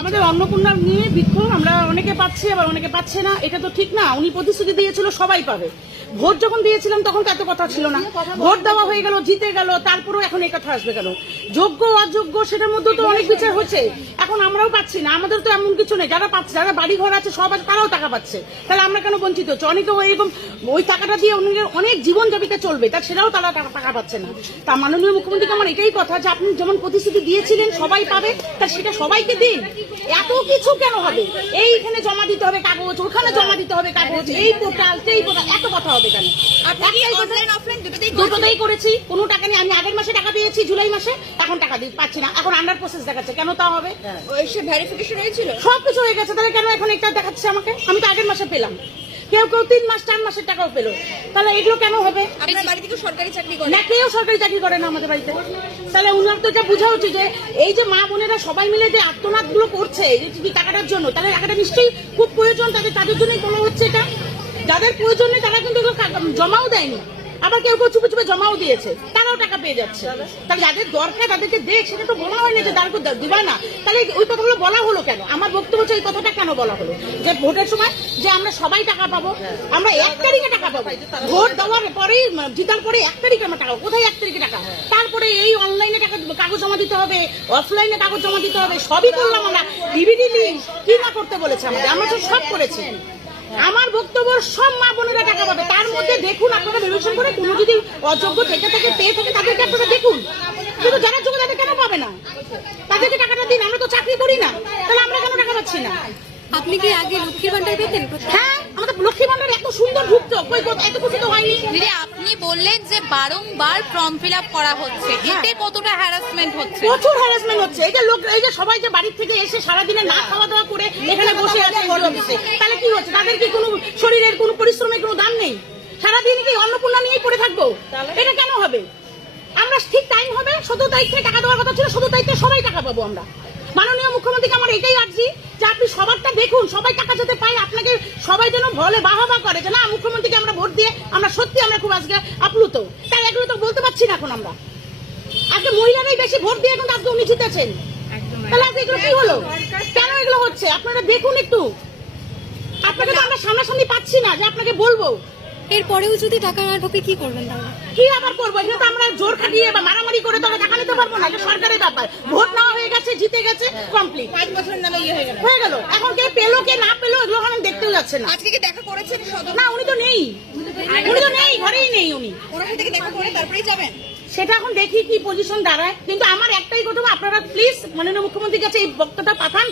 আমাদের অন্নপূর্ণা নিয়ে বিক্ষোভ আমরা অনেকে পাচ্ছি আবার অনেকে পাচ্ছে না, এটা তো ঠিক না। উনি প্রতিশ্রুতি দিয়েছিল সবাই পাবে। ভোট যখন দিয়েছিলাম তখন তো এত কথা ছিল না, ভোট দেওয়া হয়ে গেল, জিতে গেল, তারপরেও এখন এই কথা আসবে কেন? যোগ্য অযোগ্য সেটার মধ্যে তো অনেক বিচার হচ্ছে, এখন আমরাও পাচ্ছি না। আমাদের তো এমন কিছু নেই, যারা পাচ্ছে, যারা বাড়ি ঘর আছে সব আছে, তারাও টাকা পাচ্ছে, তাহলে আমরা কেন বঞ্চিত হচ্ছে? অনেকে এরকম ওই টাকাটা দিয়ে অনেক জীবন জীবিকা চলবে, তার সেটাও তারা টাকা পাচ্ছে না। তা মাননীয় মুখ্যমন্ত্রীকে আমার এটাই কথা যে আপনি যেমন প্রতিশ্রুতি দিয়েছিলেন সবাই পাবে, তা সেটা সবাইকে দিন। এত কিছু কেন হবে? এইখানে জমা দিতে হবে কাগজ, ওখানে জমা দিতে হবে কাগজ, এই পোর্টাল সেই পোর্টাল, এত কথা হবে কেন? দুটোতেই করেছি, কোনো টাকা নেই। আমি আগের মাসে টাকা পেয়েছি, জুলাই মাসে, এখন টাকা পাচ্ছি না, এখন আন্ডার প্রসেস দেখাচ্ছে, কেন তা হবে? ভেরিফিকেশন হয়েছিল, সবকিছু হয়ে গেছে, তাহলে কেন এখন এটা দেখাচ্ছে আমাকে? আমি তো আগের মাসে পেলাম, কেউ কেউ 3 মাস 4 মাসের টাকাও পেলো, তাহলে এগুলো কেন হবে? আপনার বাড়ি থেকে সরকারি চাকরি করে না, কেউ সরকারি চাকরি করে না আমাদের বাড়িতে। তাহলে উনার তো এটা বোঝা উচিত যে এই যে মা বোনেরা সবাই মিলে যে আত্মনাদ গুলো করছে এই টাকাটার জন্য, তাহলে টাকাটা নিশ্চয়ই খুব প্রয়োজন, তাদের জন্যই কোনো হচ্ছে এটা। যাদের প্রয়োজন নেই তারা কিন্তু জমাও দেয়নি, আবার কেউ কেউ চুপে চুপে জমাও দিয়েছে, তারাও টাকা পেয়ে যাচ্ছে। তাহলে যাদের দরকার তাদেরকে দেখ, সেটা তো বলা হয় না যে তারপর দিবা না, তাহলে ওই কথাগুলো বলা হলো কেন? আমার বক্তব্য হচ্ছে এই কথাটা কেন বলা হলো যে ভোটের সময় যে আমরা সবাই টাকা পাবো, আমরা 1 তারিখে টাকা পাবো, ভোট দেওয়ার পরেই জিতার পরে 1 তারিখে আমরা টাকা, কোথায় 1 তারিখে টাকা? তারপরে এই অনলাইনে টাকা কাগজ জমা দিতে হবে, অফলাইনে কাগজ জমা দিতে হবে, সবই করলাম আমরা। ডিভিডি লিঙ্ক কি না করতে বলেছে আমাদের, আমরা তো সব করেছি। আমার বক্তব্য সব মা বোনেরা টাকা পাবে, তার মধ্যে দেখুন আপনারা বিবেচনা করে কোনো যদি অযোগ্য থেকে পেয়ে থাকে তাদেরকে আপনারা দেখুন, কিন্তু যারা যোগ্য তাদের কেন পাবে না? তাদেরকে টাকাটা দিন, আমরা তো চাকরি করি না, তাহলে আমরা কেন টাকা পাচ্ছি না? আপনি কি আগে লক্ষ্মীর ভান্ডার পেতেন? হ্যাঁ, আমাদের লক্ষ্মী ভান্ডার এত সুন্দর ঢুকতো, এত কিছু তো হয়নি। দিদি, আপনি বললেন যে বারংবার ফর্ম ফিল আপ করা হচ্ছে, এতে কতটা হ্যারাসমেন্ট হচ্ছে? প্রচুর হ্যারাসমেন্ট হচ্ছে। এই যে সবাই যে বাড়ির থেকে এসে সারাদিনে না খাওয়া দাওয়া করে এখানে বসে আছে অফিসে, তাহলে কি হচ্ছে? তাদের কি কোনো শরীরের কোনো পরিশ্রমের কোনো দাম নেই? সারাদিন কি অন্নপূর্ণা নিয়েই পড়ে থাকবো? এটা কেন হবে? আমরা ঠিক টাইম হবে 17 তারিখ থেকে টাকা দেওয়ার কথা ছিল, 17 তারিখে সবাই টাকা পাবো আমরা। মাননীয় মুখ্যমন্ত্রীকে আমার এটাই আর্জি যে আপনি সবারটা দেখুন, সবাই টাকা যাতে পায়, আপনাকে সবাই যেন বলে বাহবা করে যে না মুখ্যমন্ত্রীকে আমরা ভোট দিয়ে আমরা সত্যি আমরা খুব আজকে আপ্লুত। তাই এগুলো তো বলতে পারছি না এখন আমরা। আজকে মহিলারাই বেশি ভোট দিয়ে কিন্তু আজকে উনি জিতেছেন, তাহলে আজকে এগুলো কি হলো? কেন এগুলো হচ্ছে আপনারা দেখুন একটু। আপনাকে তো আমরা সামনাসামনি পাচ্ছি না যে আপনাকে বলবো। এরপরেও যদি টাকা না ঢোকে কি করবেন তাহলে? কি আবার করবো? এটা তো আমরা জোর খাটিয়ে বা মারামারি করে তবে টাকা নিতে পারবো না, এটা সরকারের ব্যাপার। ভোট নেওয়া হয়ে গেছে, জিতে গেছে, কমপ্লিট। 5 বছর নামে হয়ে গেল। এখন কে পেলো কে না পেলো এগুলো এখন দেখতেও যাচ্ছে না। আজকে কি দেখা করেছেন? না, উনি তো নেই, ঘরেই নেই উনি। ওনার সাথে কি দেখা করে তারপরেই যাবেন? সেটা এখন দেখি কি পজিশন দাঁড়ায়, কিন্তু আমার একটাই কথা, আপনারা প্লিজ মাননীয় মুখ্যমন্ত্রীর কাছে এই বক্তব্যটা পাঠান।